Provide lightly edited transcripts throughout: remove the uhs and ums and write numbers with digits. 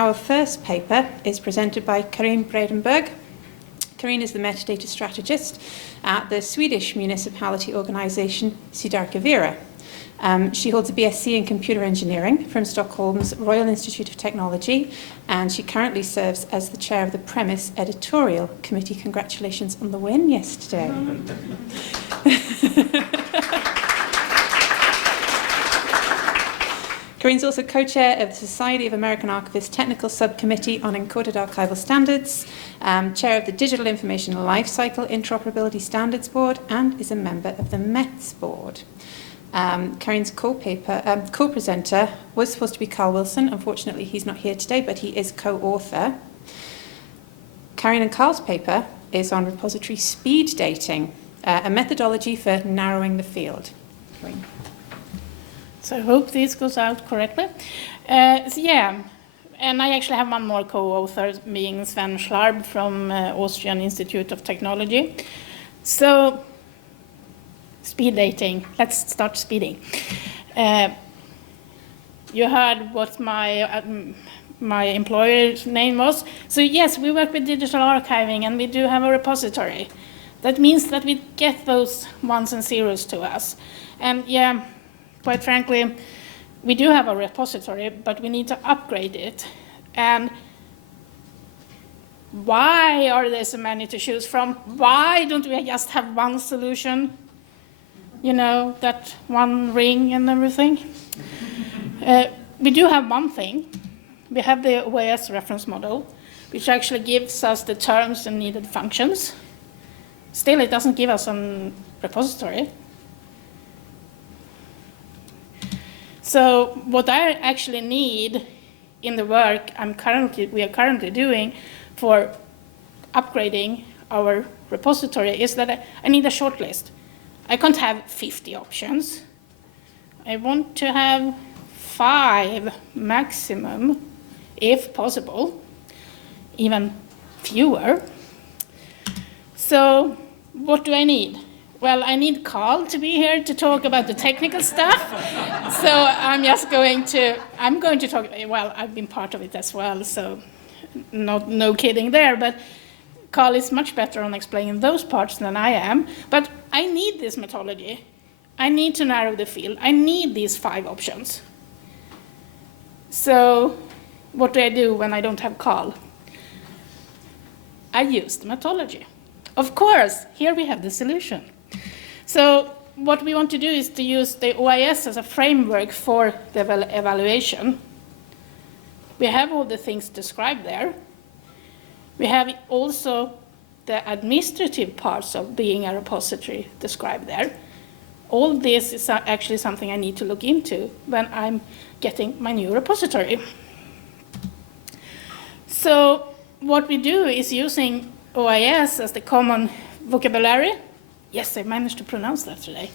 our first paper is presented by Karin Bredenberg. Karin is the metadata strategist at the Swedish municipality organisation Sidarkavira. She holds a BSc in Computer Engineering from Stockholm's Royal Institute of Technology, and she currently serves as the chair of the Premise Editorial Committee. Congratulations on the win yesterday. Karin's also co-chair of the Society of American Archivists Technical Subcommittee on Encoded Archival Standards, chair of the Digital Information Lifecycle Interoperability Standards Board, and is a member of the METS Board. Karin's co-presenter was supposed to be Carl Wilson. Unfortunately, he's not here today, but he is co-author. Karin and Carl's paper is on repository speed dating, a methodology for narrowing the field. Karin. So I hope this goes out correctly. And I actually have one more co-author, being Sven Schlarb from Austrian Institute of Technology. So, speed dating. Let's start speeding. You heard what my employer's name was. So yes, we work with digital archiving, and we do have a repository. That means that we get those ones and zeros to us. And yeah, quite frankly, we do have a repository, but we need to upgrade it. And why are there so many to choose from? Why don't we just have one solution? You know, that one ring and everything. We do have one thing. We have the OAS reference model, which actually gives us the terms and needed functions. Still, it doesn't give us a repository. So what I actually need in the work we are currently doing for upgrading our repository is that I need a short list. I can't have 50 options. I want to have 5 maximum, if possible, even fewer. So what do I need? Well, I need Carl to be here to talk about the technical stuff. So I'm going to talk, well, I've been part of it as well, so no kidding there, but Carl is much better on explaining those parts than I am. But I need this methodology. I need to narrow the field. I need these 5 options. So what do I do when I don't have Carl? I use the methodology. Of course, here we have the solution. So what we want to do is to use the OIS as a framework for the evaluation. We have all the things described there. We have also the administrative parts of being a repository described there. All this is actually something I need to look into when I'm getting my new repository. So what we do is using OIS as the common vocabulary. Yes, I managed to pronounce that today.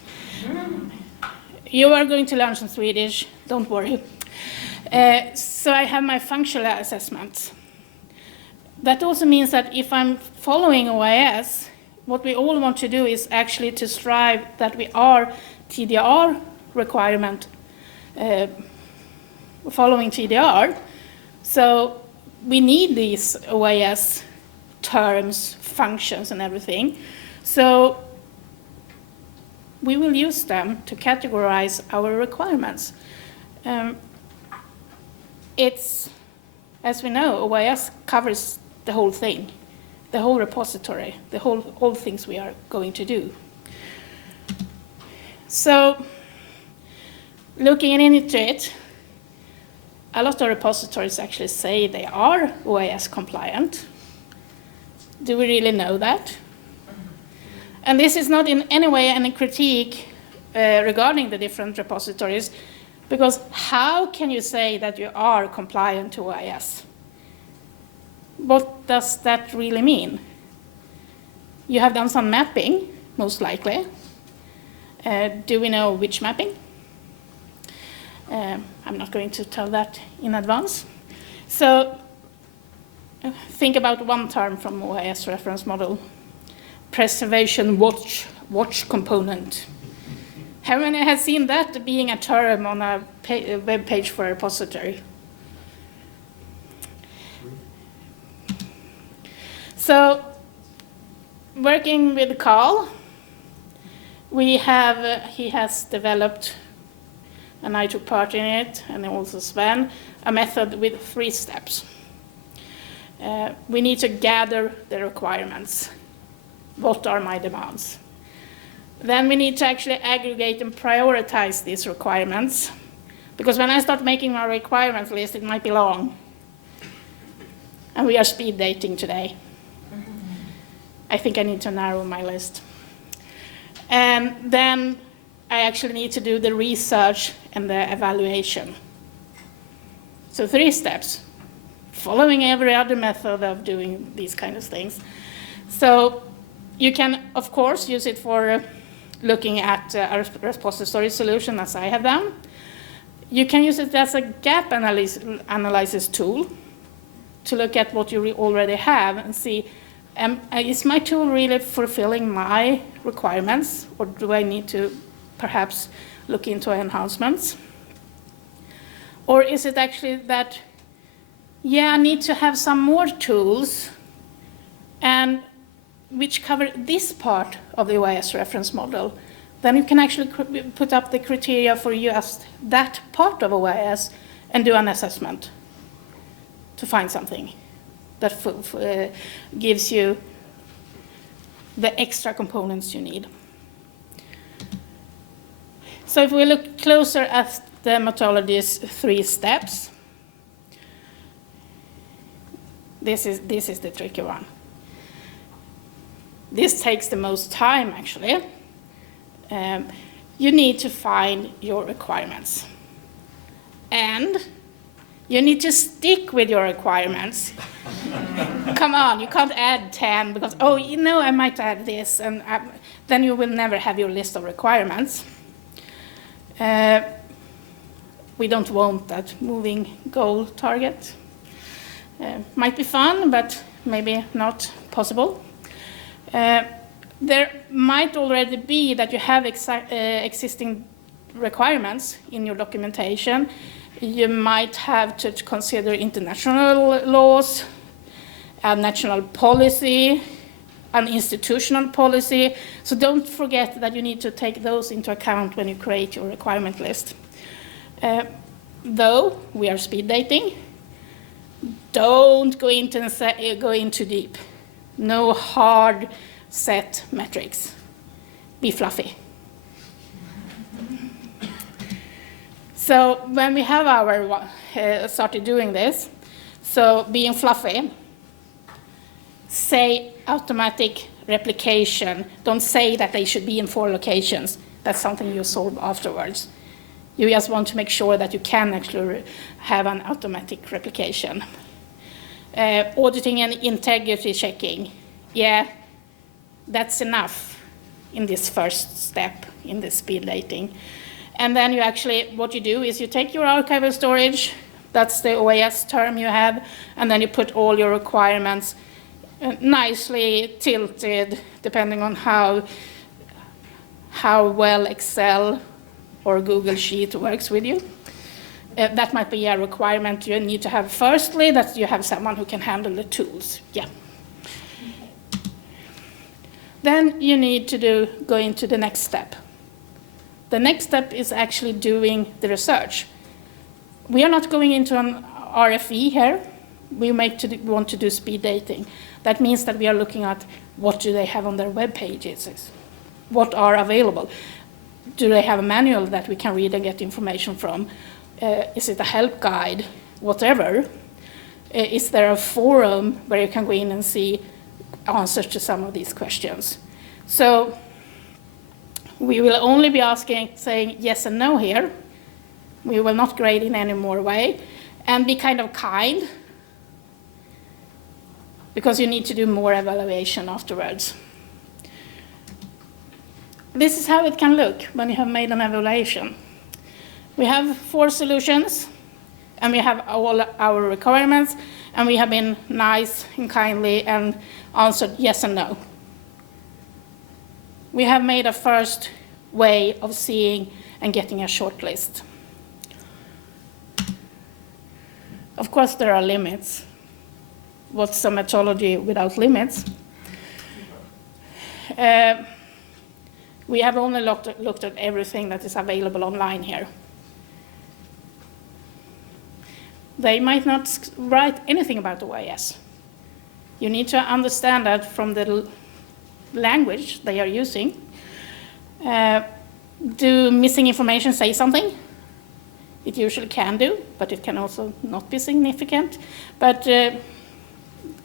You are going to learn some Swedish, don't worry. So I have my functional assessments. That also means that if I'm following OIS, what we all want to do is actually to strive that we are TDR requirement, following TDR. So we need these OIS terms, functions, and everything. So we will use them to categorize our requirements. As we know, OIS covers the whole thing, the whole repository, all things we are going to do. So, looking into it, a lot of repositories actually say they are OIS compliant. Do we really know that? And this is not in any way any critique regarding the different repositories, because how can you say that you are compliant to OIS? What does that really mean? You have done some mapping, most likely. Do we know which mapping? I'm not going to tell that in advance. So think about one term from OIS reference model. Preservation watch component. How many have seen that being a term on a web page for a repository? So, working with Carl, we have, he has developed, and I took part in it, and also Sven, a method with 3 steps. We need to gather the requirements. What are my demands? Then we need to actually aggregate and prioritize these requirements, because when I start making my requirements list, it might be long. And we are speed dating today. I think I need to narrow my list. And then I actually need to do the research and the evaluation. So 3 steps, following every other method of doing these kind of things. So you can, of course, use it for looking at a repository solution, as I have done. You can use it as a gap analysis tool to look at what you already have and see, is my tool really fulfilling my requirements, or do I need to perhaps look into enhancements? Or is it actually that, yeah, I need to have some more tools and which cover this part of the OIS reference model? Then you can actually put up the criteria for just that part of OIS and do an assessment to find something that gives you the extra components you need. So if we look closer at the methodology's 3 steps, this is the tricky one. This takes the most time, actually. You need to find your requirements. And you need to stick with your requirements. Come on, you can't add 10 because, oh, you know, I might add this, and then you will never have your list of requirements. We don't want that moving goal target. Might be fun, but maybe not possible. There might already be that you have existing requirements in your documentation. You might have to consider international laws, a national policy, an institutional policy. So don't forget that you need to take those into account when you create your requirement list. Though we are speed dating, don't go in too deep. No hard set metrics. Be fluffy. So when we have our started doing this, so being fluffy, say automatic replication. Don't say that they should be in 4 locations. That's something you solve afterwards. You just want to make sure that you can actually have an automatic replication. Auditing and integrity checking. Yeah, that's enough in this first step in the speed dating. And then you actually, what you do is you take your archival storage, that's the OAS term you have, and then you put all your requirements nicely tilted, depending on how well Excel or Google Sheet works with you. That might be a requirement you need to have firstly, that you have someone who can handle the tools. Yeah. Then you need to go into the next step. The next step is actually doing the research. We are not going into an RFE here. We want to do speed dating. That means that we are looking at what do they have on their web pages, what are available. Do they have a manual that we can read and get information from? Is it a help guide, whatever? Is there a forum where you can go in and see answers to some of these questions? So we will only be saying yes and no here. We will not grade in any more way. And be kind of kind, because you need to do more evaluation afterwards. This is how it can look when you have made an evaluation. We have 4 solutions, and we have all our requirements, and we have been nice and kindly and answered yes and no. We have made a first way of seeing and getting a short list. Of course, there are limits. what's a methodology without limits. We have only looked at everything that is available online here. They might not write anything about OIS. You need to understand that from the language they are using. Do missing information say something? It usually can do, but it can also not be significant. But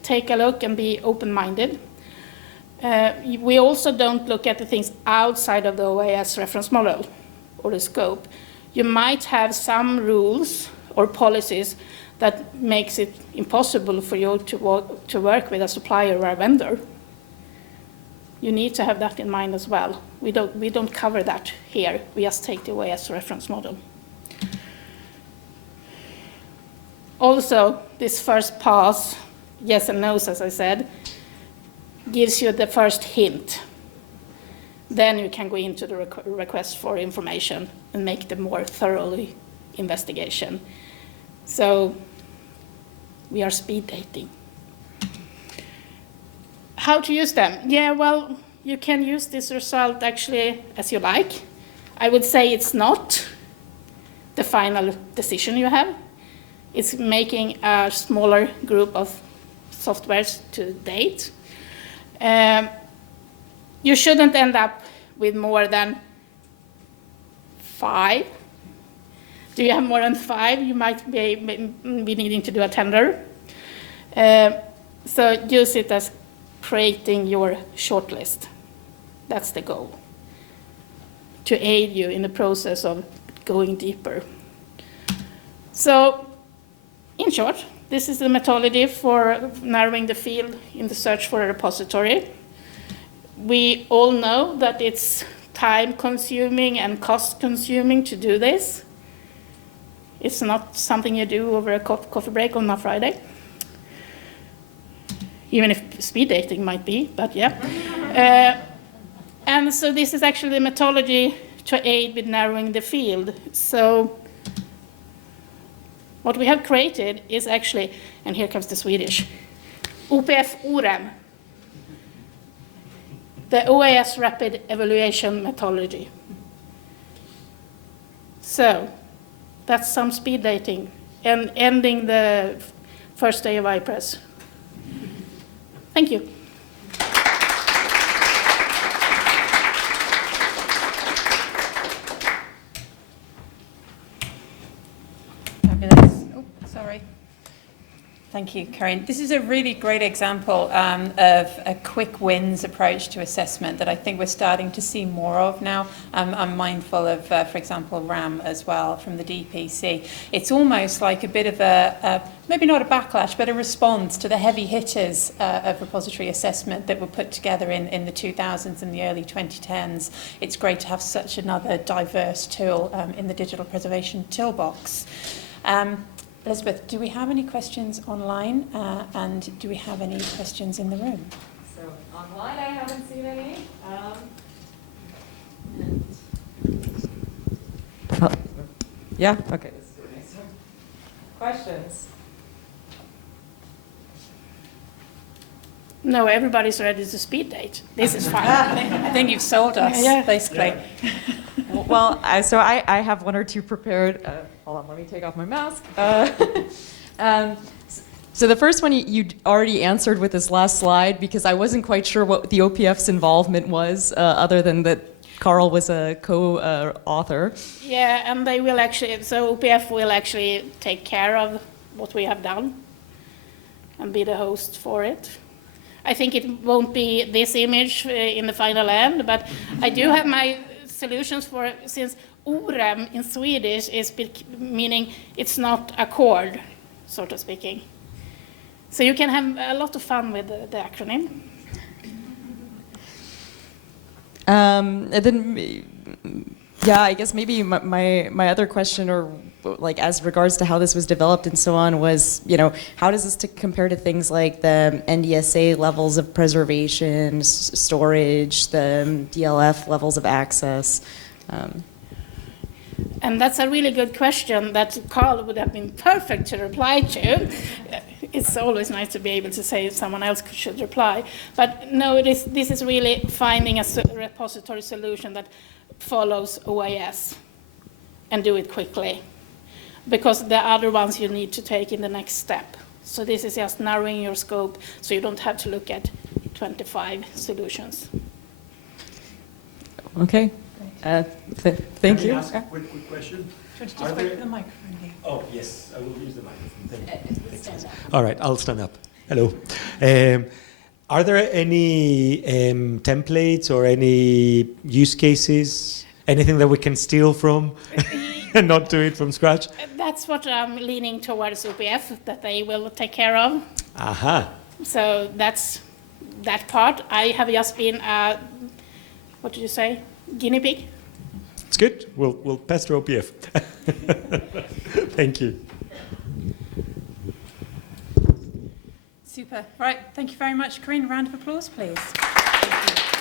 take a look and be open-minded. We also don't look at the things outside of the OIS reference model or the scope. You might have some rules or policies that makes it impossible for you to work with a supplier or a vendor. You need to have that in mind as well. We don't cover that here. We just take the OIS reference model. Also, this first pass, yes and no's, as I said, gives you the first hint. Then you can go into the request for information and make the more thoroughly investigation. So we are speed dating. How to use them? Yeah, well, you can use this result actually as you like. I would say it's not the final decision you have. It's making a smaller group of softwares to date. You shouldn't end up with more than 5. Do you have more than 5? You might be needing to do a tender. So use it as creating your shortlist. That's the goal, to aid you in the process of going deeper. So, in short, this is the methodology for narrowing the field in the search for a repository. We all know that it's time-consuming and cost-consuming to do this. It's not something you do over a coffee break on a Friday. Even if speed dating might be, but yeah. And so this is actually the methodology to aid with narrowing the field. So what we have created is actually, and here comes the Swedish, OPF-OREM, the OIS Rapid Evaluation Methodology. So that's some speed dating and ending the first day of iPres. Thank you. Fabulous. Oh, sorry. Thank you, Karin. This is a really great example of a quick wins approach to assessment that I think we're starting to see more of now. I'm mindful of, for example, RAM as well from the DPC. It's almost like a bit of a maybe not a backlash, but a response to the heavy hitters of repository assessment that were put together in the 2000s and the early 2010s. It's great to have such another diverse tool in the digital preservation toolbox. Elizabeth, do we have any questions online and do we have any questions in the room? So online I haven't seen any. Yeah, okay. Let's do it next time. Questions? No, everybody's ready to speed date. This is fine. I think you've sold us, basically. Yeah. Well, so I have one or two prepared. Hold on, let me take off my mask. So the first one you already answered with this last slide because I wasn't quite sure what the OPF's involvement was, other than that Carl was a co-author. Yeah, and they will actually, so OPF will actually take care of what we have done and be the host for it. I think it won't be this image in the final end, but I do have my solutions for it, since OREM in Swedish is meaning it's not a chord, so to speaking. So you can have a lot of fun with the acronym. And then, yeah, I guess maybe my other question, or like as regards to how this was developed and so on, was, you know, how does this compare to things like the NDSA levels of preservation, storage, the DLF levels of access? And that's a really good question that Carl would have been perfect to reply to. It's always nice to be able to say someone else should reply. But no, this is really finding a repository solution that follows OIS and do it quickly. Because the other ones you need to take in the next step. So this is just narrowing your scope so you don't have to look at 25 solutions. Okay. Thank you. Can I ask a quick question? Do you want to just wait for the microphone here? Oh, yes, I will use the microphone. Thank Stand up. All right, I'll stand up. Hello. Are there any templates or any use cases, anything that we can steal from and not do it from scratch? That's what I'm leaning towards OPF, that they will take care of. Aha. So that's that part. I have just been, what did you say, guinea pig? It's good. We'll pass through OPF. Thank you. Super. Right, thank you very much. Karin, round of applause, please. Thank you.